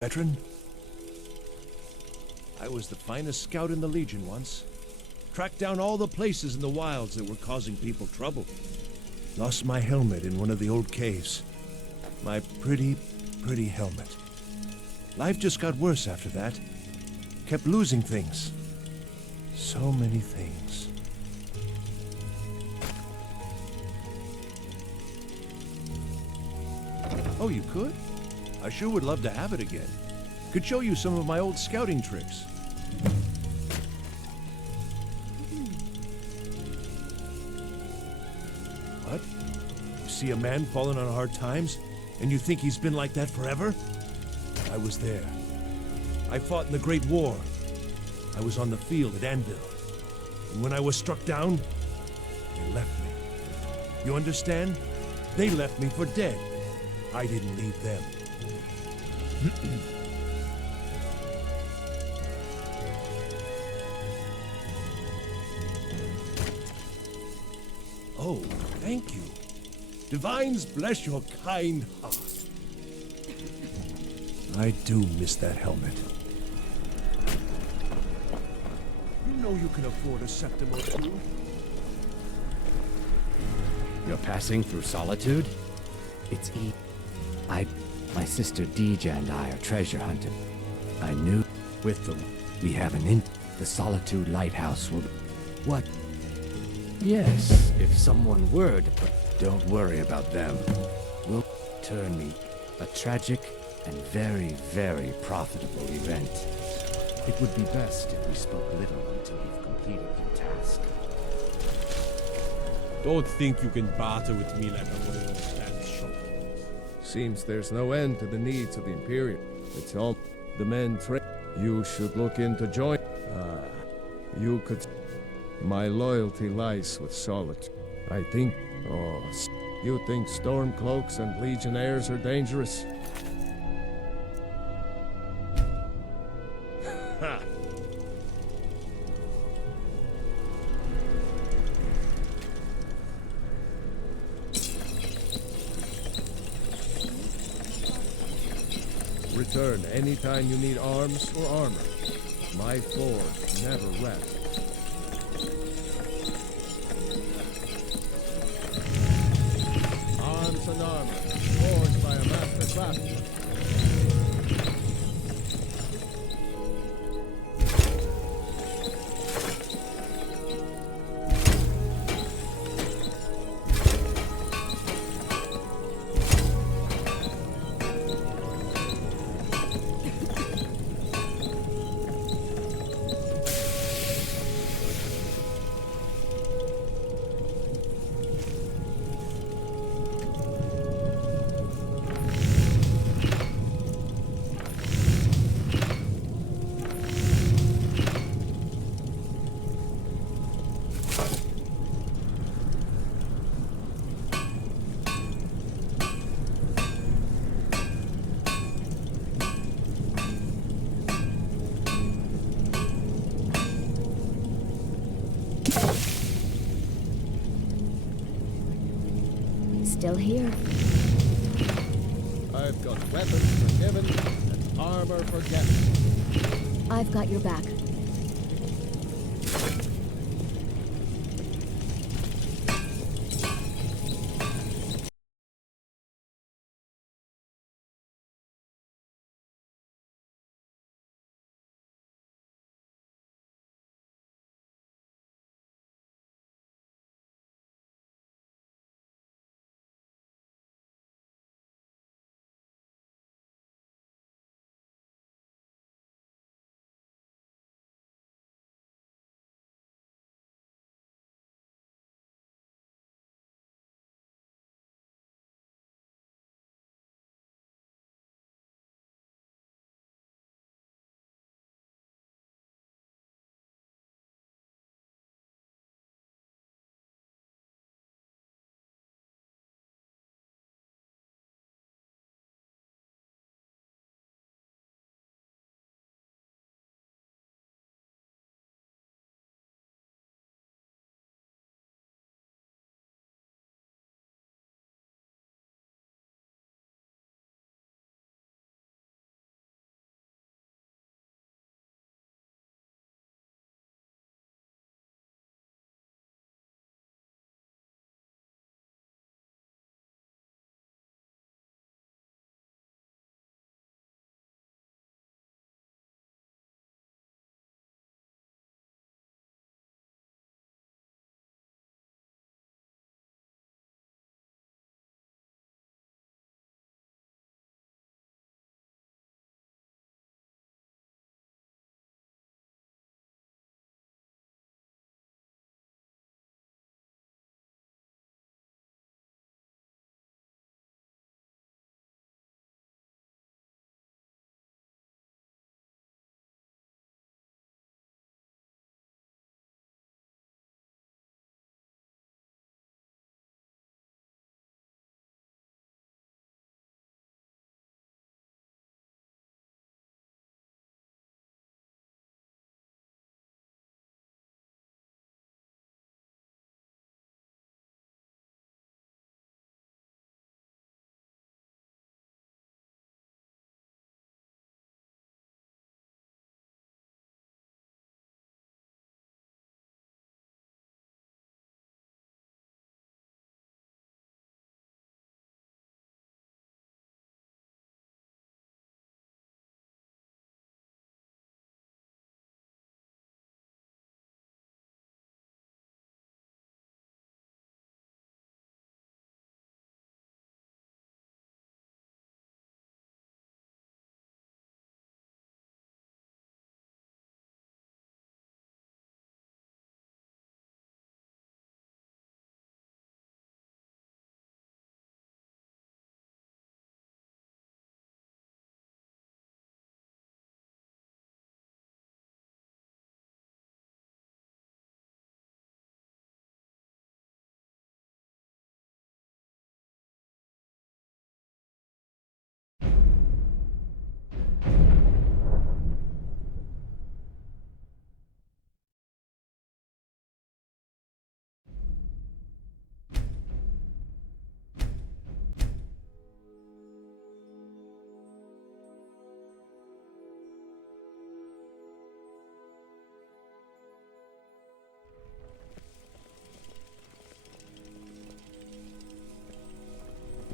Veteran? I was the finest scout in the Legion once. Tracked down all the places in the wilds that were causing people trouble. Lost my helmet in one of the old caves. My pretty helmet. Life just got worse after that. Kept losing things. So many things. Oh, you could? I sure would love to have it again. Could show you some of my old scouting tricks. What? You see a man falling on hard times, and you think he's been like that forever? I was there. I fought in the Great War. I was on the field at Anvil. And when I was struck down, they left me. You understand? They left me for dead. I didn't leave them. Oh, thank you. Divines bless your kind heart. I do miss that helmet. You know you can afford a septim or two. You're passing through Solitude? It's my sister Deja and I are treasure hunting. I knew with them we have the Solitude lighthouse will... What? Yes, if someone were to don't worry about them. Will turn me a tragic and very profitable event. It would be best if we spoke little until you've completed your task. Don't think you can barter with me like I'm one of those dance show. Seems there's no end to the needs of the Imperium. It's all the men train. You should look into join. You could... My loyalty lies with Solitude. I think... Oh, you think Stormcloaks and Legionnaires are dangerous? Ha! Return anytime you need arms or armor. My forge never rests. Arms and armor, forged by a master craftsman. Still here. I've got weapons for giving and armor for getting. I've got your back.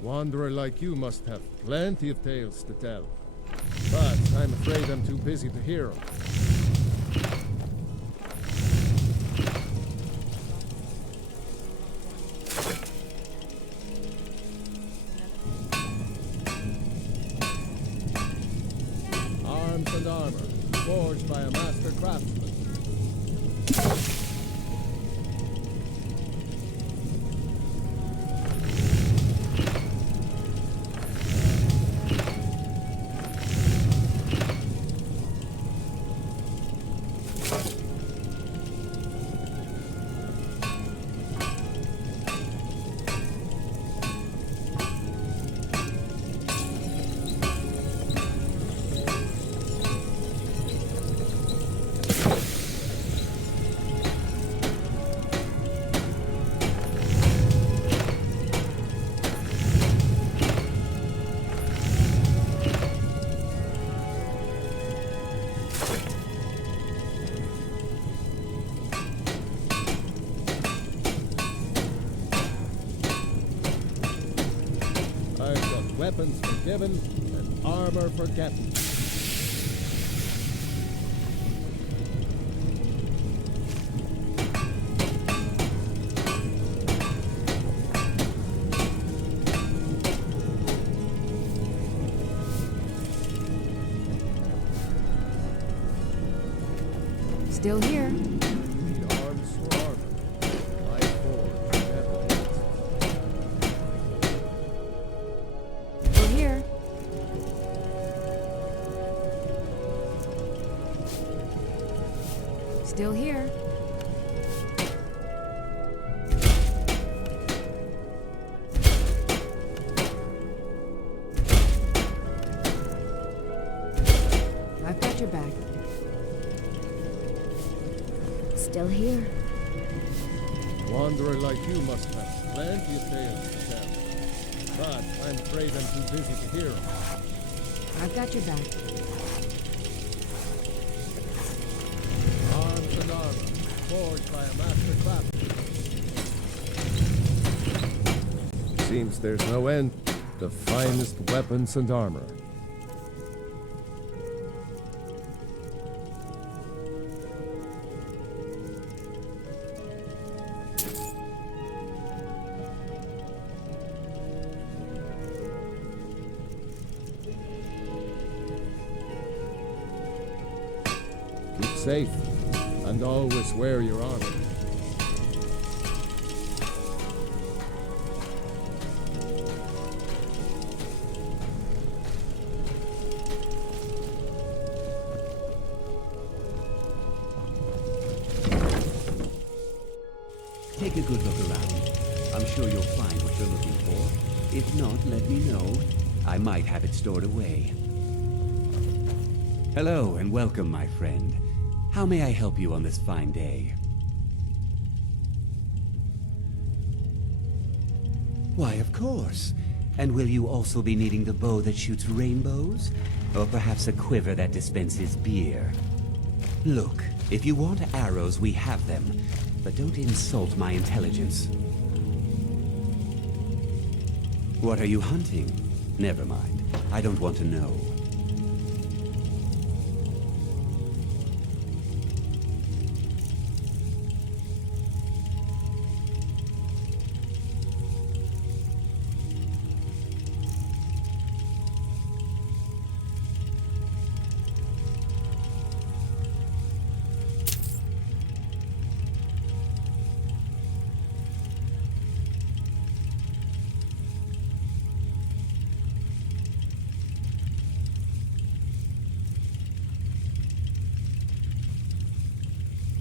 Wanderer like you must have plenty of tales to tell. But I'm afraid I'm too busy to hear them. Arms and armor, forged by a master craftsman. Weapons forgiven and armor forgotten. Still here. The arms for armor. My forge never hits. Still here. Still here. I've got your back. Still here. Wanderer like you must have plenty of tales to tell. But I'm afraid I'm too busy to hear them. I've got your back. Arms and armor, forged by a master craftsman. Seems there's no end. The finest weapons and armor. Keep safe, and always wear your armor. Take a good look around. I'm sure you'll find what you're looking for. If not, let me know. I might have it stored away. Hello and welcome, my friend. How may I help you on this fine day? Why, of course. And will you also be needing the bow that shoots rainbows? Or perhaps a quiver that dispenses beer? Look, if you want arrows, we have them. But don't insult my intelligence. What are you hunting? Never mind. I don't want to know.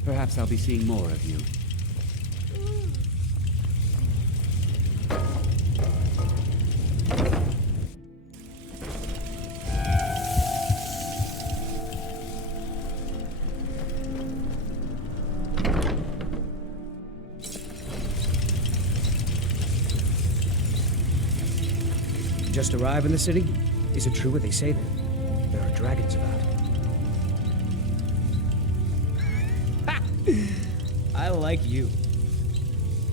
Perhaps I'll be seeing more of you. Just arrive in the city? Is it true what they say there are dragons about? I like you.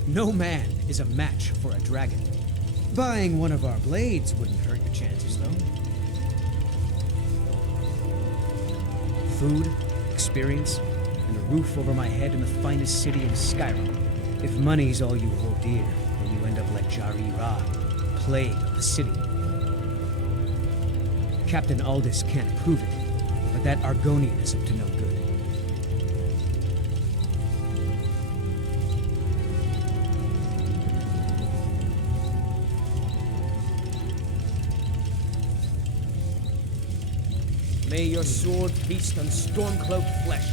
No man is a match for a dragon. Buying one of our blades wouldn't hurt your chances, though. Food, experience, and a roof over my head in the finest city in Skyrim. If money's all you hold dear, then you end up like Jarl Elisif, plague of the city. Captain Aldous can't prove it, but that Argonian is up to no good. May your sword feast on storm-cloaked flesh.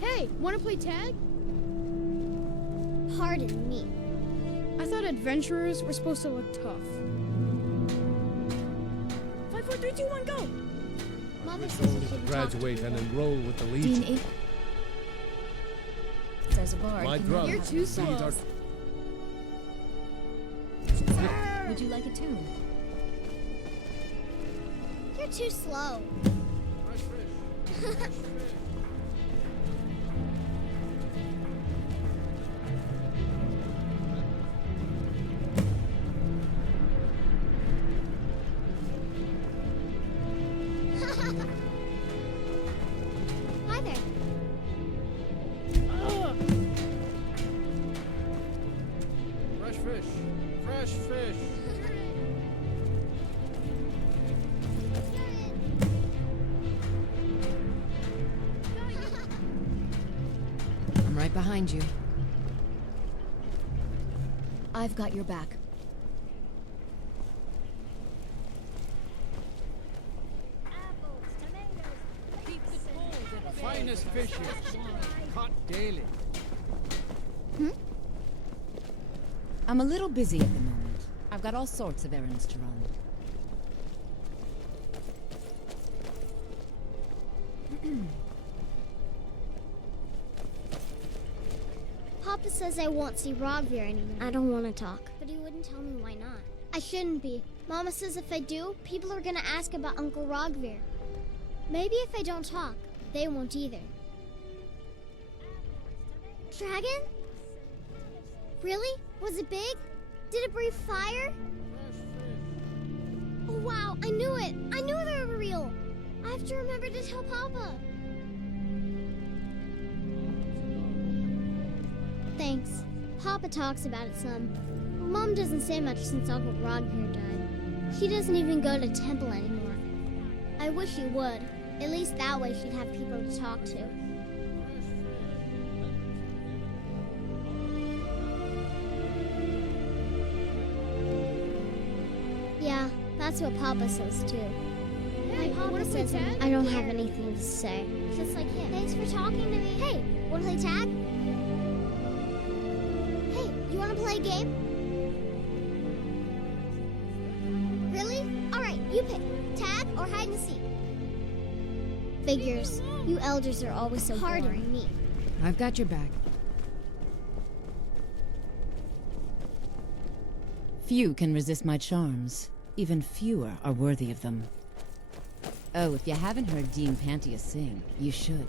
Hey, wanna play tag? Pardon me. I thought adventurers were supposed to look tough. 5, 4, 3, 2, 1, go! Mother We're says told you to should graduate and enroll with the Dean Legion. Says a bard. My can drum. never You're have- too slow. Would you like a tune? You're too slow. Hi there. Fresh fish. Fresh fish. I'm right behind you. I've got your back. Finest fishes, caught daily. I'm a little busy at the moment. I've got all sorts of errands to run. Papa says I won't see Rogvir anymore. I don't want to talk. But he wouldn't tell me why not. I shouldn't be. Mama says if I do, people are gonna ask about Uncle Rogvir. Maybe if I don't talk, they won't either. Dragon? Really? Was it big? Did it breathe fire? Oh wow, I knew it! I knew they were real! I have to remember to tell Papa. Thanks. Papa talks about it some. Mom doesn't say much since Uncle Rogvir died. She doesn't even go to temple anymore. I wish she would. At least that way she'd have people to talk to. Yeah, that's what Papa says too. Hey, My Papa wanna play says tag? I don't have anything to say. Just like him. Thanks for talking to me. Hey, wanna play tag? Hey, you wanna play a game? Really? Alright, you pick. Tag or hide and seek? Figures. You elders are always so hard on me. I've got your back. Few can resist my charms. Even fewer are worthy of them. Oh, if you haven't heard Dean Pantheus sing, you should.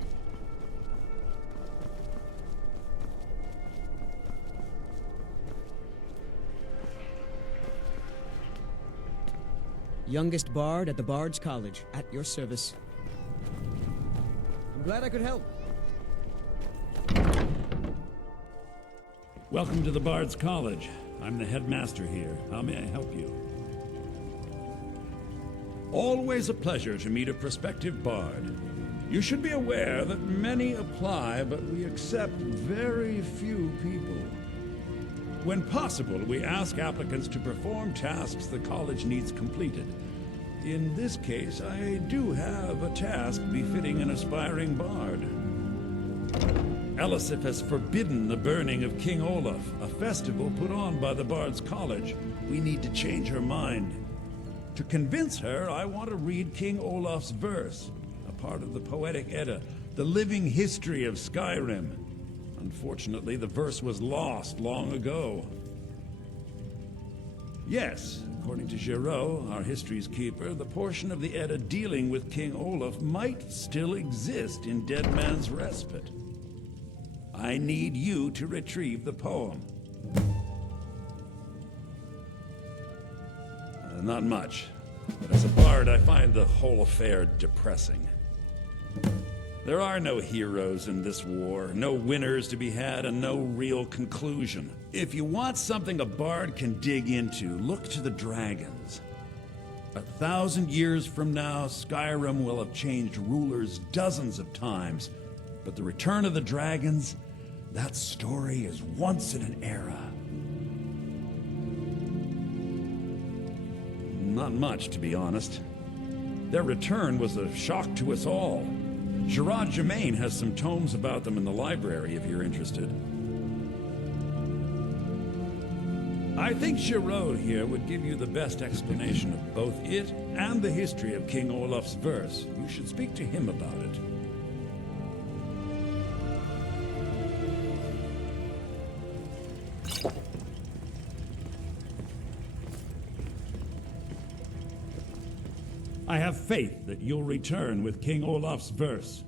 Youngest bard at the Bard's College, at your service. I'm glad I could help. Welcome to the Bard's College. I'm the headmaster here. How may I help you? Always a pleasure to meet a prospective bard. You should be aware that many apply, but we accept very few people. When possible, we ask applicants to perform tasks the college needs completed. In this case, I do have a task befitting an aspiring bard. Elisif has forbidden the burning of King Olaf, a festival put on by the Bard's College. We need to change her mind. To convince her, I want to read King Olaf's verse, a part of the Poetic Edda, the living history of Skyrim. Unfortunately, the verse was lost long ago. Yes, according to Giraud, our history's keeper, the portion of the Edda dealing with King Olaf might still exist in Dead Man's Respite. I need you to retrieve the poem. Not much, but as a bard, I find the whole affair depressing. There are no heroes in this war, no winners to be had, and no real conclusion. If you want something a bard can dig into, look to the dragons. 1,000 years from now, Skyrim will have changed rulers dozens of times, but the return of the dragons, that story is once in an era. Not much, to be honest. Their return was a shock to us all. Gerard Germain has some tomes about them in the library, if you're interested. I think Giraud here would give you the best explanation of both it and the history of King Olaf's verse. You should speak to him about it. I have faith that you'll return with King Olaf's verse.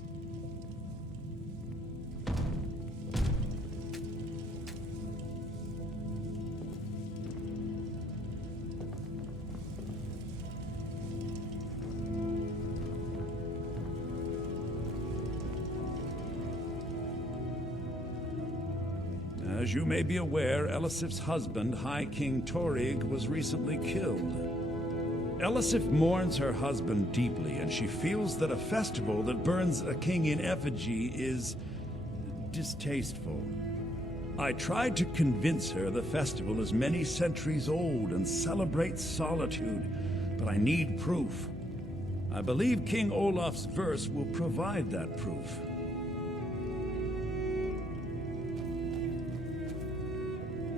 As you may be aware, Elisif's husband, High King Torrig, was recently killed. Elisif mourns her husband deeply, and she feels that a festival that burns a king in effigy is distasteful. I tried to convince her the festival is many centuries old and celebrates solitude, but I need proof. I believe King Olaf's verse will provide that proof.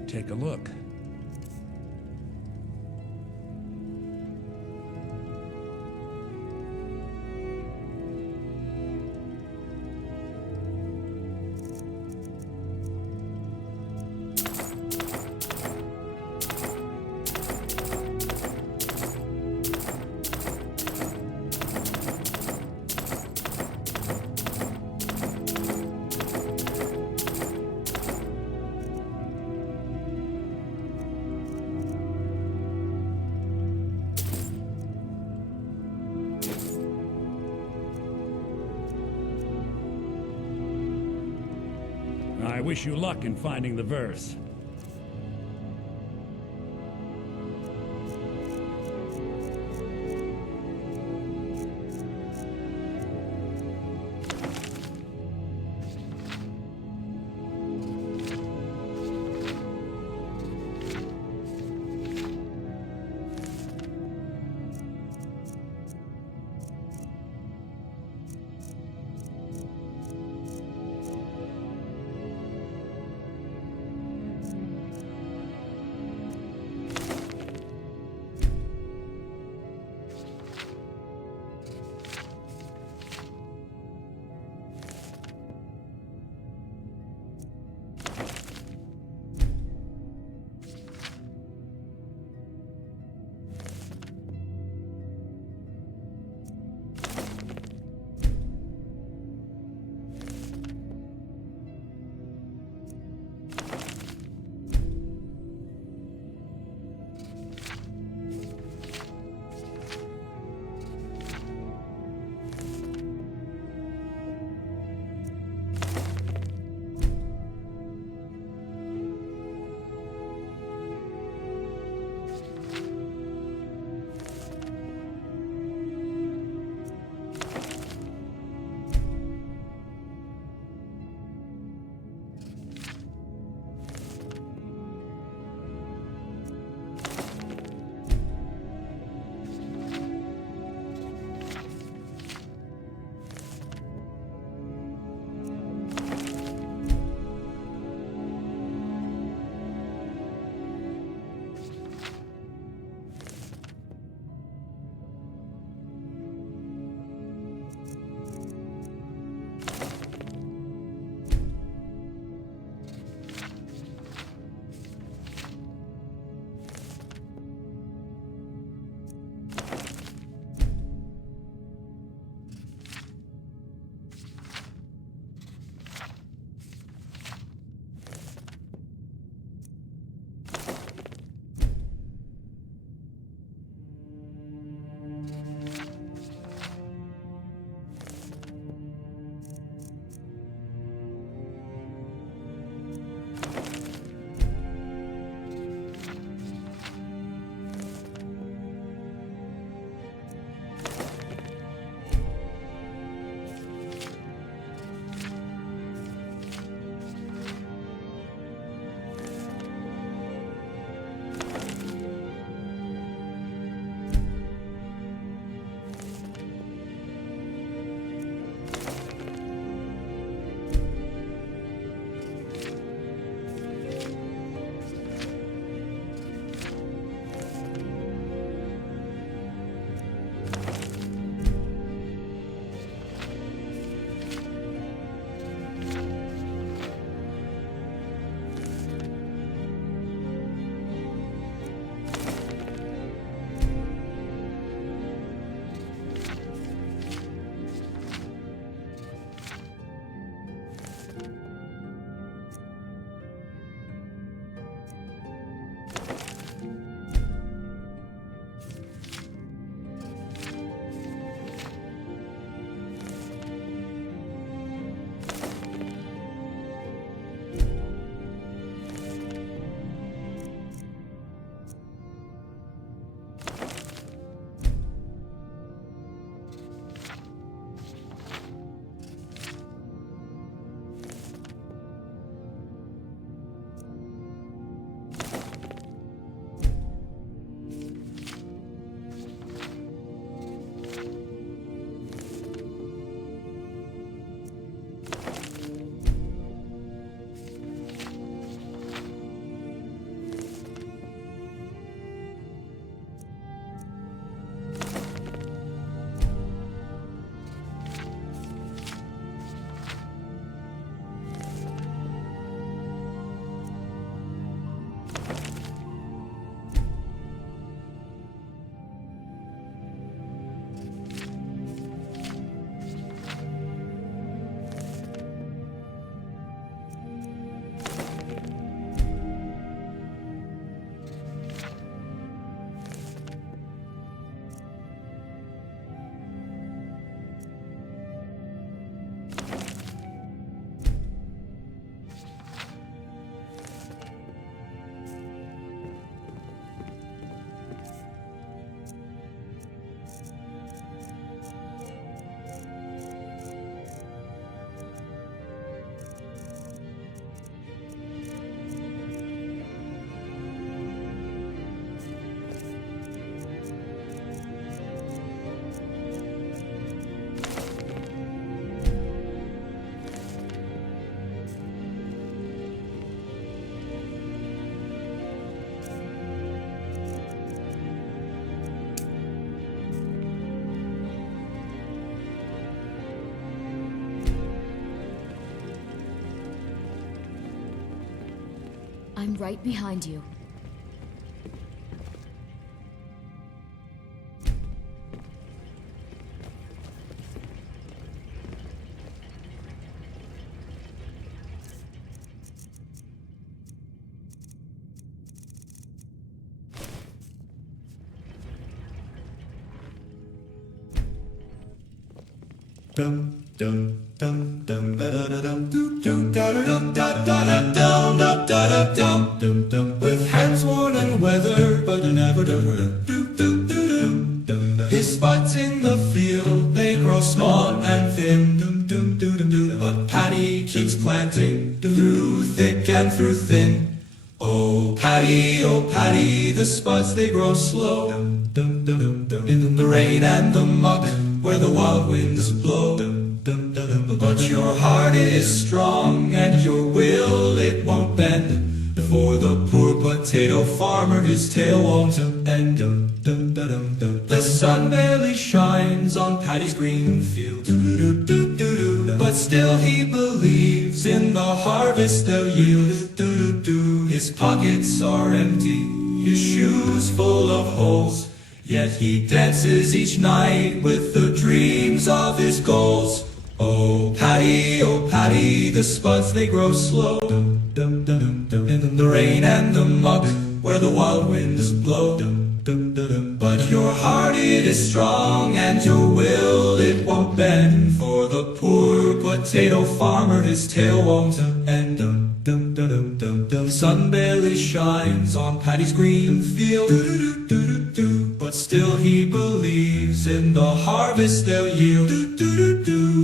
Take a look. I wish you luck in finding the verse. I'm right behind you. Dum dum dum dum da da dum dum da da dum da da dum da da dum dum dum. With hands worn and weathered, but never done. His spots in the field, they grow small and thin. But Paddy keeps planting through thick and through thin. Oh Paddy, the spuds they grow slow. In the rain and the muck, where the wild winds blow. But your heart is strong and your will it won't bend. For the poor potato farmer his tail won't end. The sun barely shines on Paddy's green field. But still he believes in the harvest they'll yield. His pockets are empty, his shoes full of holes. Yet he dances each night with the dreams of his goals. Oh Paddy, the spuds they grow slow. In the rain and the muck, where the wild winds blow. But your heart it is strong and your will it won't bend. For the poor potato farmer his tail won't end. The sun barely shines on Paddy's green field. But still he believes in the harvest they'll yield.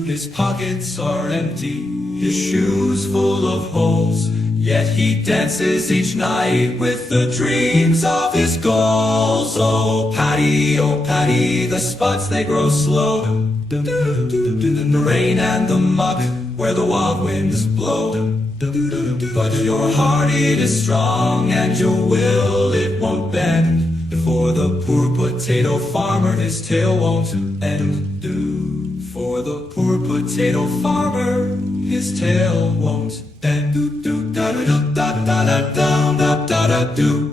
His pockets are empty, his shoes full of holes. Yet he dances each night with the dreams of his goals. Oh Paddy, the spuds they grow slow. In the rain and the muck, where the wild winds blow. But your heart it is strong and your will it won't bend. For the poor potato farmer his tail won't end. For the poor potato farmer his tail won't bend. Da da da da da da da da do.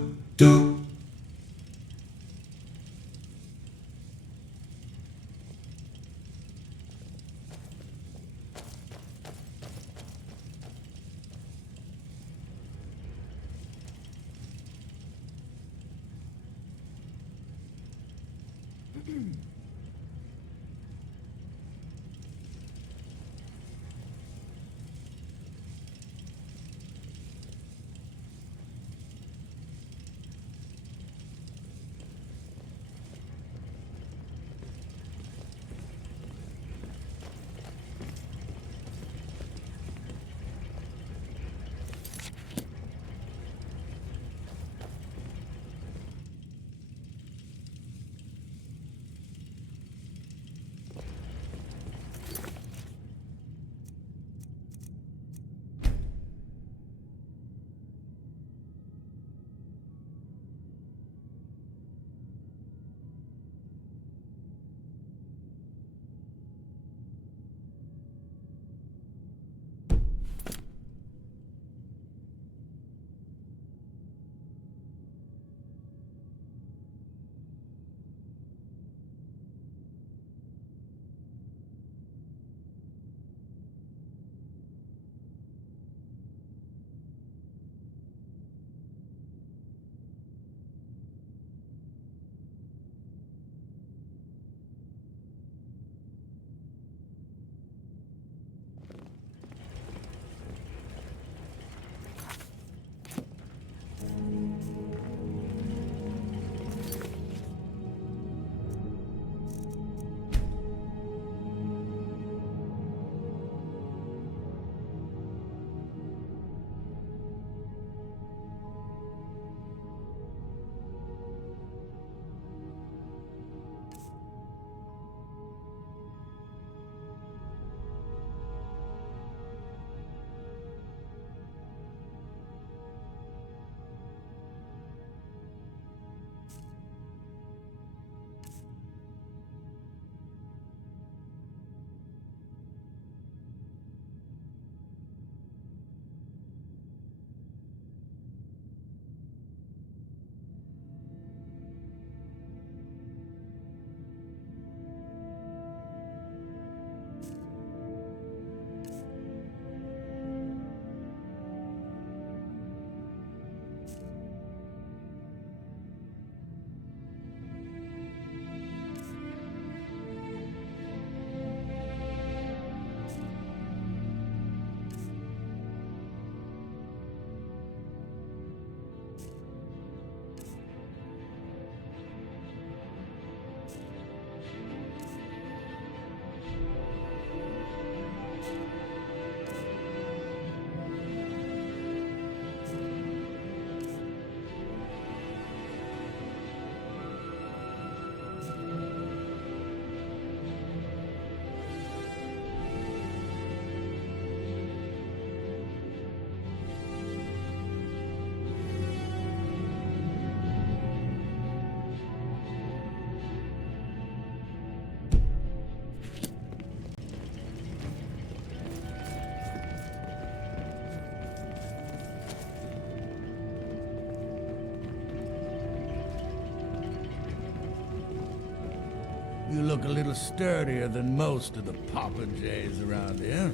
You look a little sturdier than most of the popinjays around here.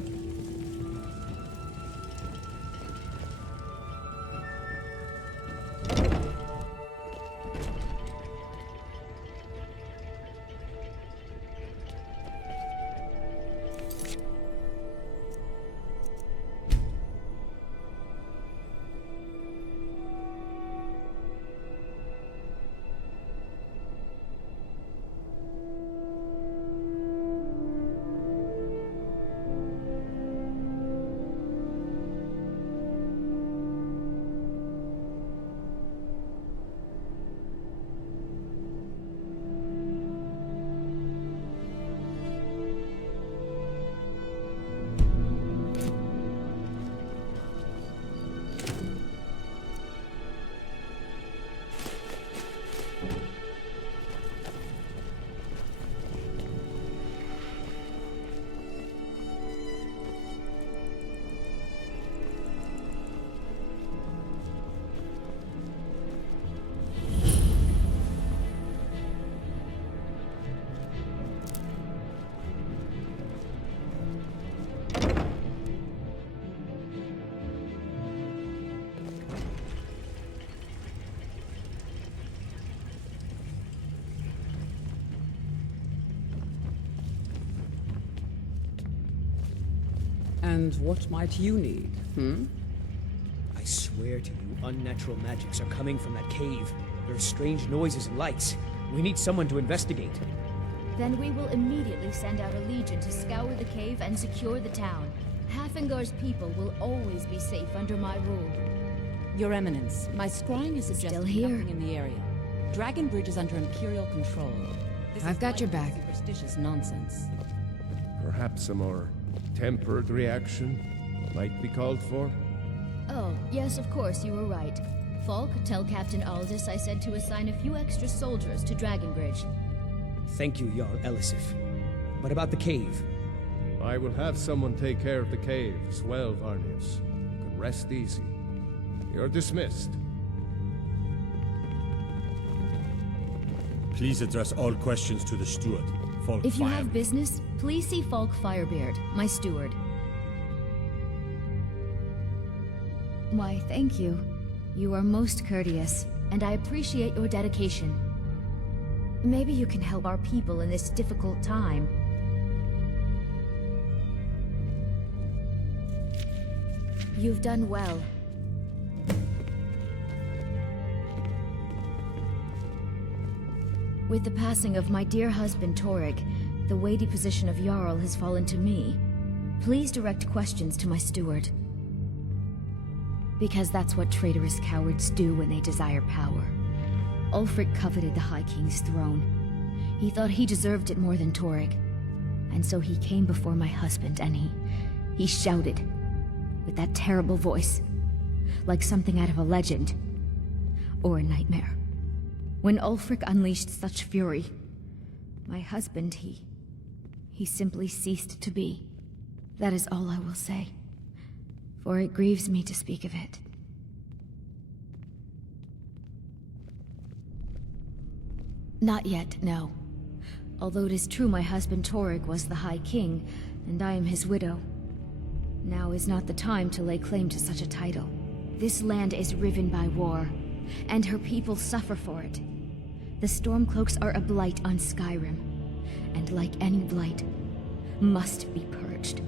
And what might you need, I swear to you, unnatural magics are coming from that cave. There are strange noises and lights. We need someone to investigate. Then we will immediately send out a legion to scour the cave and secure the town. Halfingar's people will always be safe under my rule. Your Eminence, my scrying is suggesting Still here. nothing in the area. Dragon Bridge is under Imperial control. I've got your back. Superstitious nonsense. Perhaps a more tempered reaction might be called for? Oh, yes, of course, you were right. Falk, tell Captain Aldous I said to assign a few extra soldiers to Dragonbridge. Thank you, Jarl Elisif. What about the cave? I will have someone take care of the cave as well, Varnius. You can rest easy. You're dismissed. Please address all questions to the steward. Falk If you Firebeard. have business, please see Falk Firebeard, my steward. Why, thank you. You are most courteous, and I appreciate your dedication. Maybe you can help our people in this difficult time. You've done well. With the passing of my dear husband Torrig, the weighty position of Jarl has fallen to me. Please direct questions to my steward. Because that's what traitorous cowards do when they desire power. Ulfric coveted the High King's throne. He thought he deserved it more than Torrig. And so he came before my husband and he shouted, with that terrible voice, like something out of a legend, or a nightmare. When Ulfric unleashed such fury, my husband, he simply ceased to be. That is all I will say, for it grieves me to speak of it. Not yet, no. Although it is true my husband Torrig was the High King, and I am his widow. Now is not the time to lay claim to such a title. This land is riven by war, and her people suffer for it. The Stormcloaks are a blight on Skyrim, and like any blight, must be purged.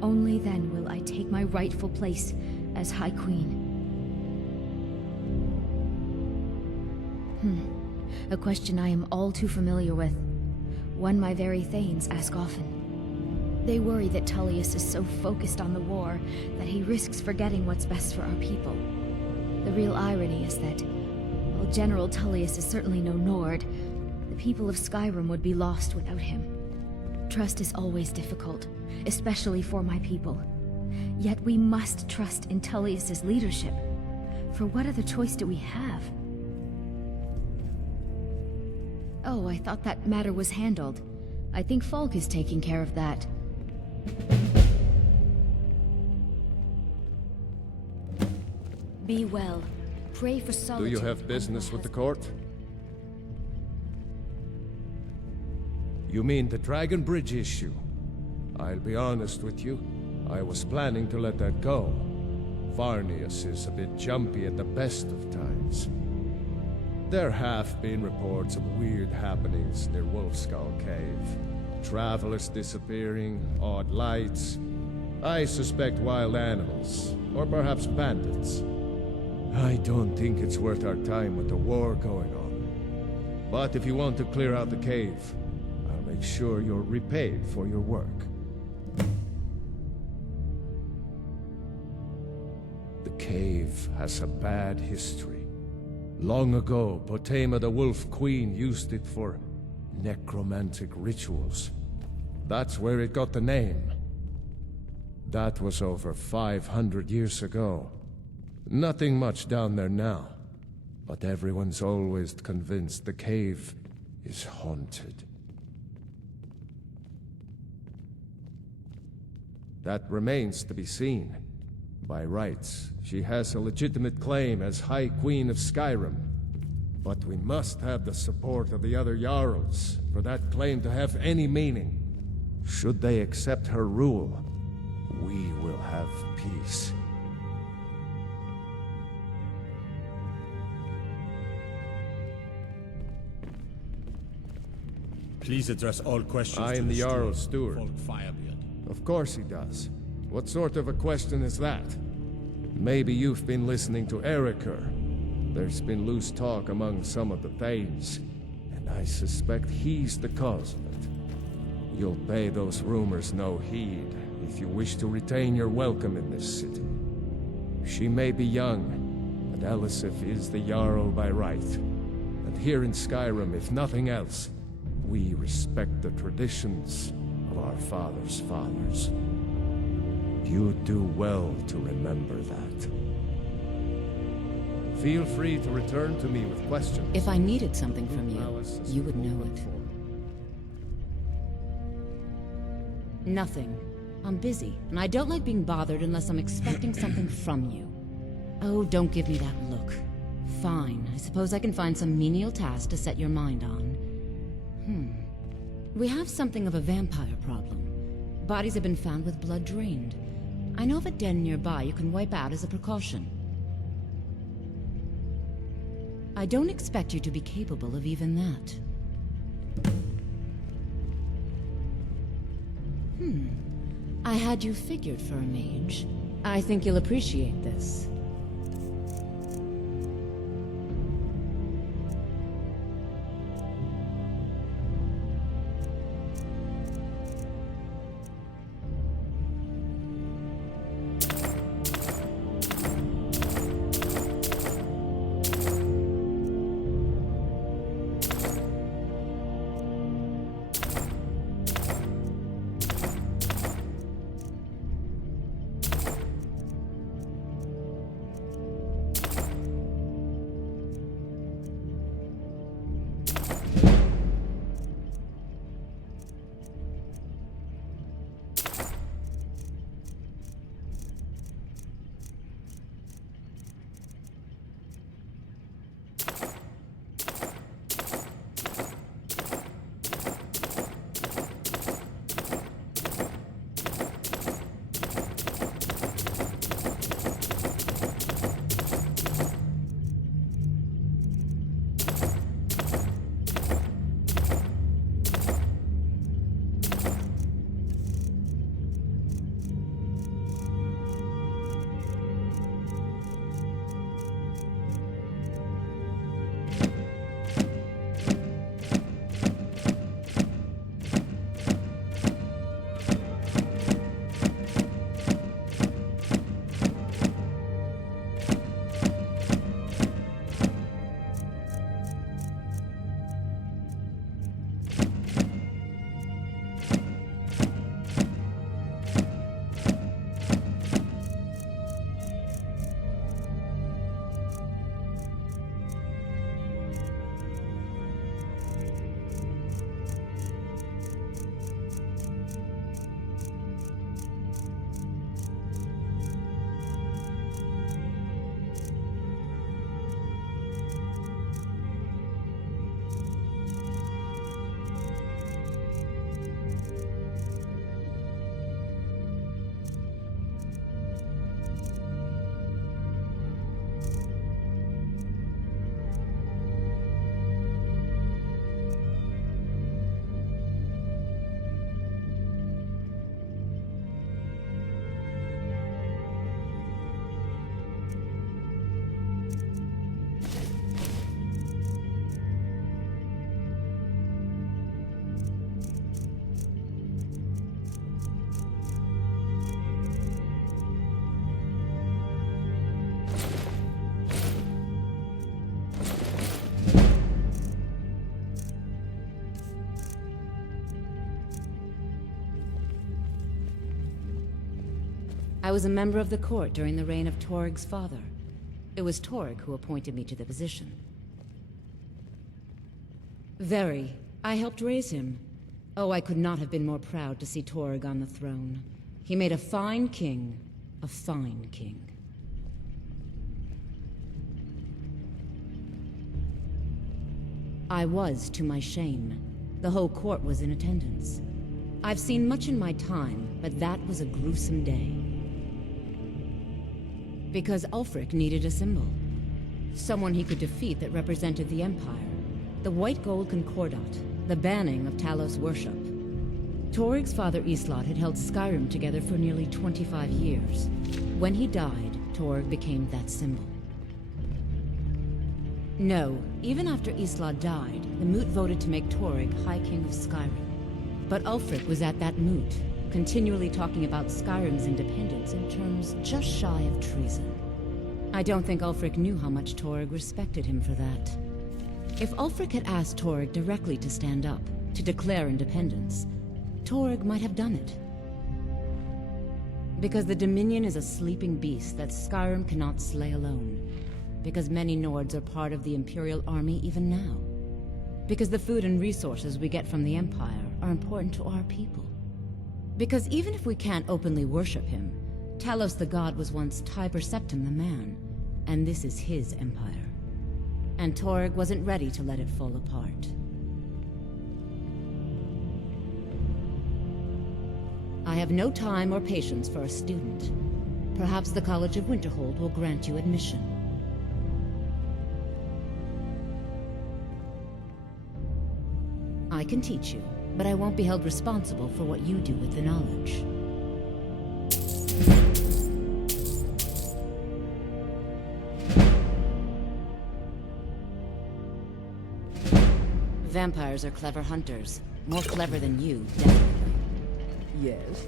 Only then will I take my rightful place as High Queen. A question I am all too familiar with. One my very Thanes ask often. They worry that Tullius is so focused on the war that he risks forgetting what's best for our people. The real irony is that, while General Tullius is certainly no Nord, the people of Skyrim would be lost without him. Trust is always difficult, especially for my people. Yet we must trust in Tullius's leadership. For what other choice do we have? Oh, I thought that matter was handled. I think Falk is taking care of that. Be well. Pray for Solitude. Do you have business with the court? You mean the Dragon Bridge issue? I'll be honest with you, I was planning to let that go. Varnius is a bit jumpy at the best of times. There have been reports of weird happenings near Wolfskull Cave. Travelers disappearing, odd lights. I suspect wild animals, or perhaps bandits. I don't think it's worth our time with the war going on. But if you want to clear out the cave, I'll make sure you're repaid for your work. The cave has a bad history. Long ago, Potema the Wolf Queen used it for necromantic rituals. That's where it got the name. That was over 500 years ago. Nothing much down there now, but everyone's always convinced the cave is haunted. That remains to be seen. By rights, she has a legitimate claim as High Queen of Skyrim. But we must have the support of the other Jarls for that claim to have any meaning. Should they accept her rule, we will have peace. Please address all questions I to am the Jarl's steward. steward. Folk Firebeard. Of course he does. What sort of a question is that? Maybe you've been listening to Eriker. There's been loose talk among some of the Thanes, and I suspect he's the cause of it. You'll pay those rumors no heed if you wish to retain your welcome in this city. She may be young, but Elisif is the Jarl by right. And here in Skyrim, if nothing else, we respect the traditions of our fathers' fathers. You do well to remember that. Feel free to return to me with questions. If I needed something from you, you would know it. Nothing. I'm busy, and I don't like being bothered unless I'm expecting something from you. Oh, don't give me that look. Fine, I suppose I can find some menial task to set your mind on. We have something of a vampire problem. Bodies have been found with blood drained. I know of a den nearby you can wipe out as a precaution. I don't expect you to be capable of even that. I had you figured for a mage. I think you'll appreciate this. I was a member of the court during the reign of Toryg's father. It was Toryg who appointed me to the position. Very. I helped raise him. Oh, I could not have been more proud to see Toryg on the throne. He made a fine king. A fine king. I was, to my shame. The whole court was in attendance. I've seen much in my time, but that was a gruesome day. Because Ulfric needed a symbol. Someone he could defeat that represented the Empire. The White Gold Concordat, the banning of Talos worship. Toryg's father Islot had held Skyrim together for nearly 25 years. When he died, Toryg became that symbol. No, even after Islot died, the Moot voted to make Toryg High King of Skyrim. But Ulfric was at that Moot, continually talking about Skyrim's independence in terms just shy of treason. I don't think Ulfric knew how much Toryg respected him for that. If Ulfric had asked Toryg directly to stand up, to declare independence, Toryg might have done it. Because the Dominion is a sleeping beast that Skyrim cannot slay alone. Because many Nords are part of the Imperial Army even now. Because the food and resources we get from the Empire are important to our people. Because even if we can't openly worship him, Talos the God was once Tiber Septim the man, and this is his empire. And Toryg wasn't ready to let it fall apart. I have no time or patience for a student. Perhaps the College of Winterhold will grant you admission. I can teach you, but I won't be held responsible for what you do with the knowledge. Vampires are clever hunters. More clever than you, definitely. Yes?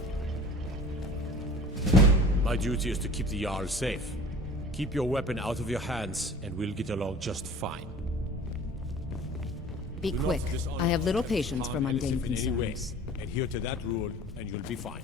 My duty is to keep the Jarl safe. Keep your weapon out of your hands, and we'll get along just fine. Be quick. I have little patience for mundane concerns. Adhere to that rule, and you'll be fine.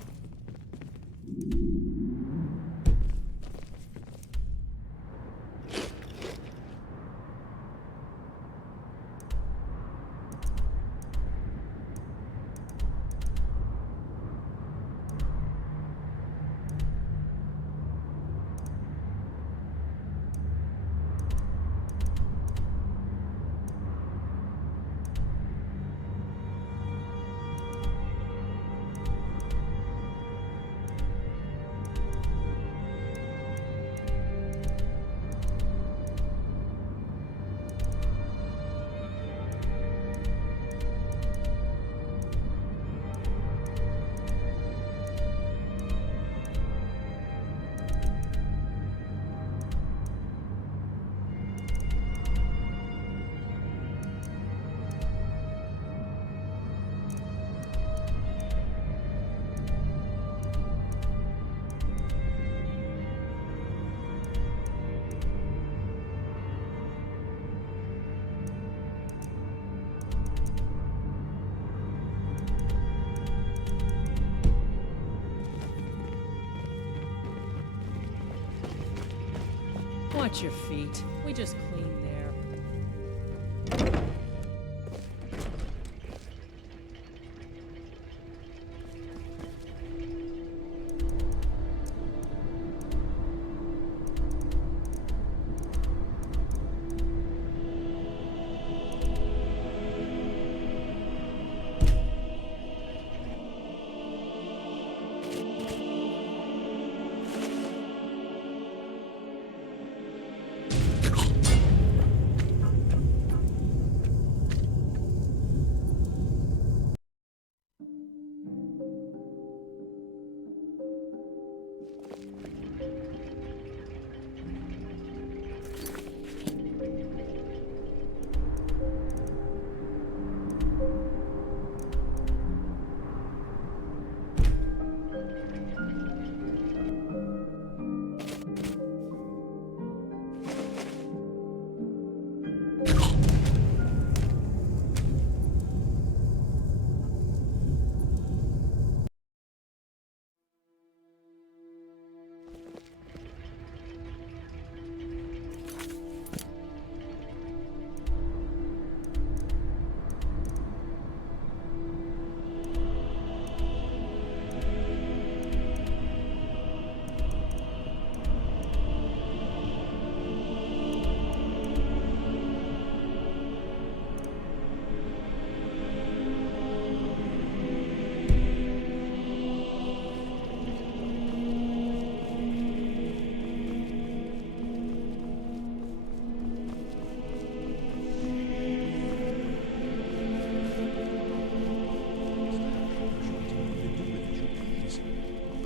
Watch your feet. We just cleaned there.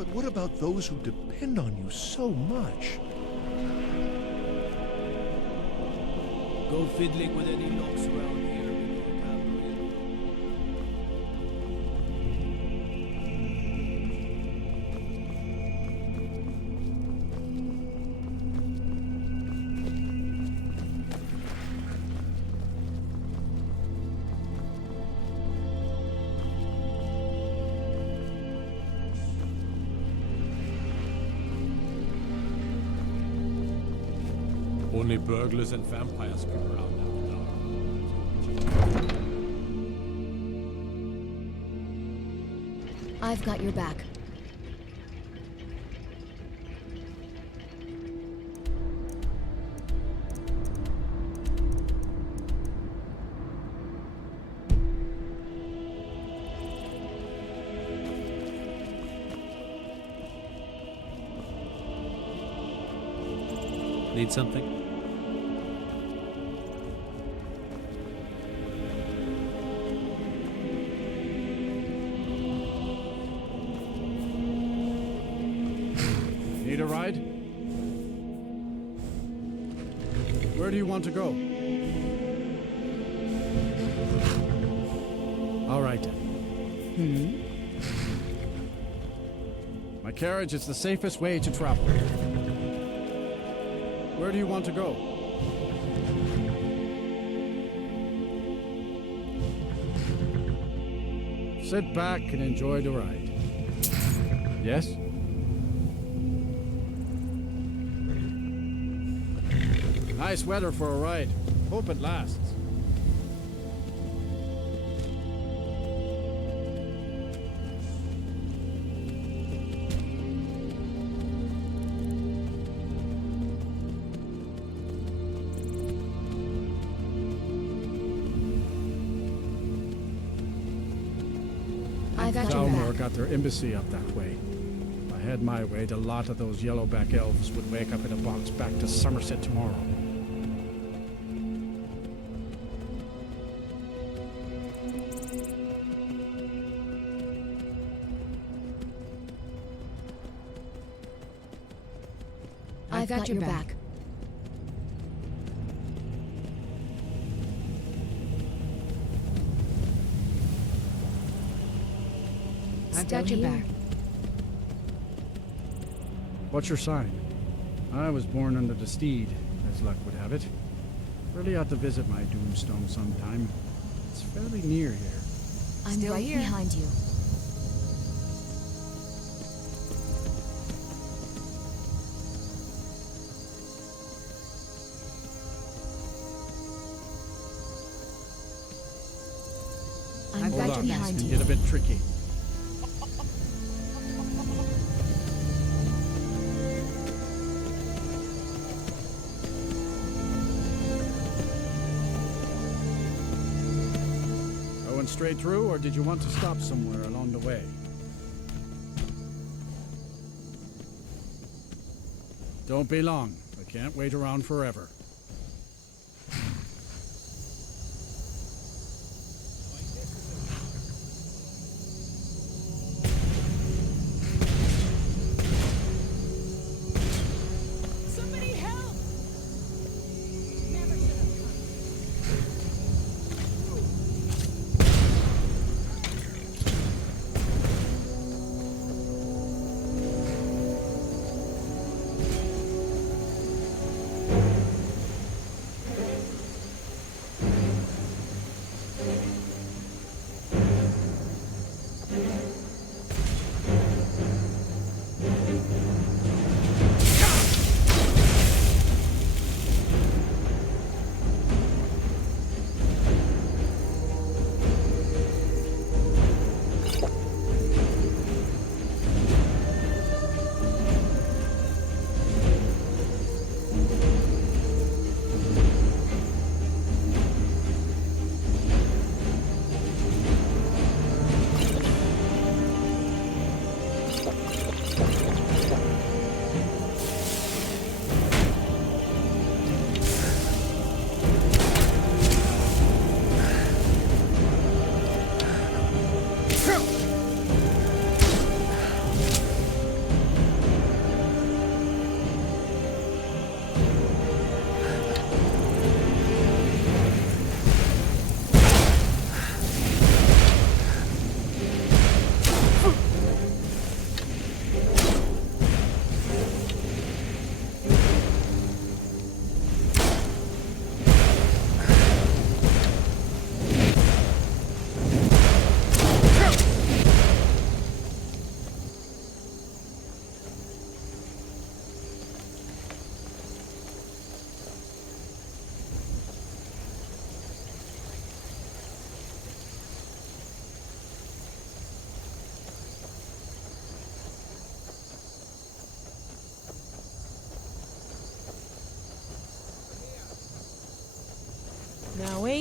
But what about those who depend on you so much? Go fiddling with any locks around here. Only burglars and vampires come around now. I've got your back. Need something? Need a ride? Where do you want to go? All right then. My carriage is the safest way to travel. Where do you want to go? Sit back and enjoy the ride. Yes? Nice weather for a ride. Hope it lasts. Dalmor got their embassy up that way. If I had my way, the lot of those yellowback elves would wake up in a box back to Somerset tomorrow. I've got your back. I've got your back. What's your sign? I was born under the steed, as luck would have it. Really ought to visit my Doomstone sometime. It's fairly near here. I'm Still right here. behind you. I'm Hold right on, behind this you. can get a bit tricky. Going straight through, or did you want to stop somewhere along the way? Don't be long. I can't wait around forever. Somebody help!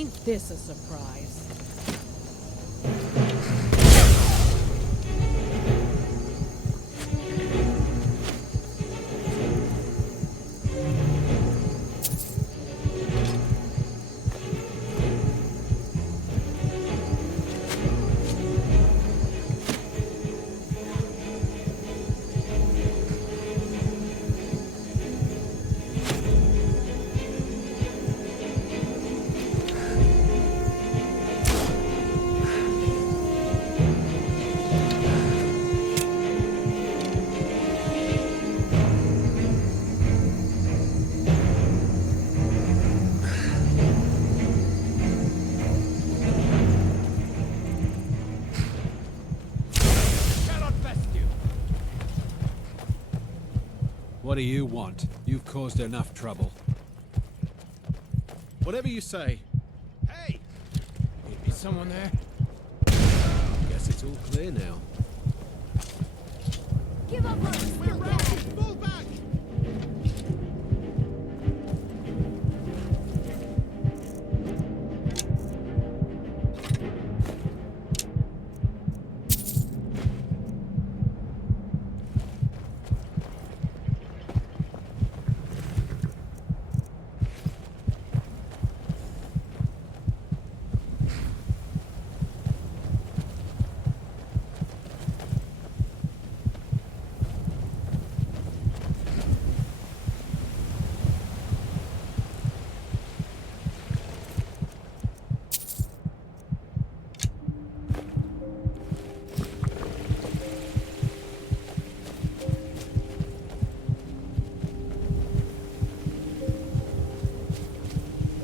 Ain't this a surprise? What do you want? You've caused enough trouble. Whatever you say. Hey! Is someone there? Guess it's all clear now. Give up on us, we're ready! Fall back!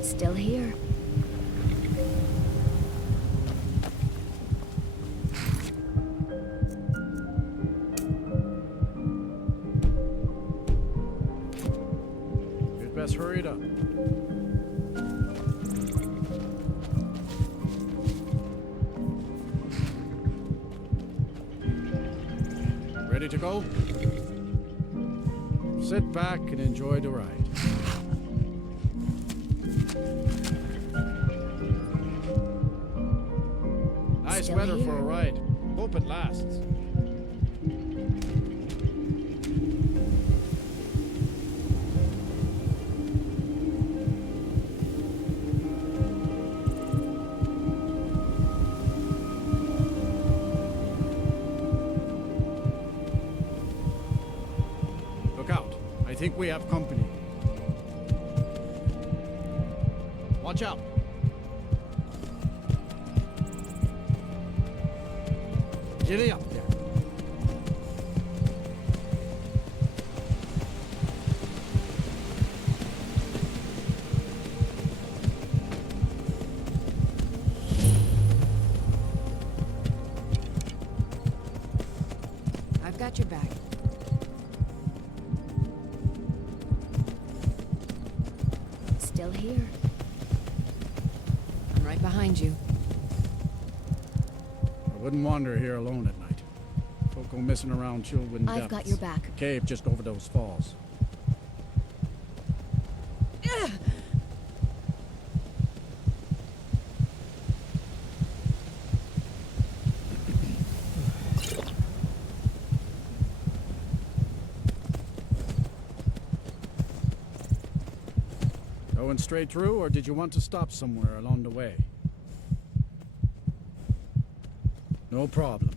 Still here. You'd best hurry it up. Ready to go? Sit back and enjoy the ride. Nice Still weather here. for a ride. Hope it lasts. Look out. I think we have company. Watch out. Giddy up there. I've got your back. Still here. I'm right behind you. I wouldn't wander here alone at night. Folk go missing around Chilwyn I've depths. got your back. Cave just over those falls. Going straight through, or did you want to stop somewhere along the way? No problem.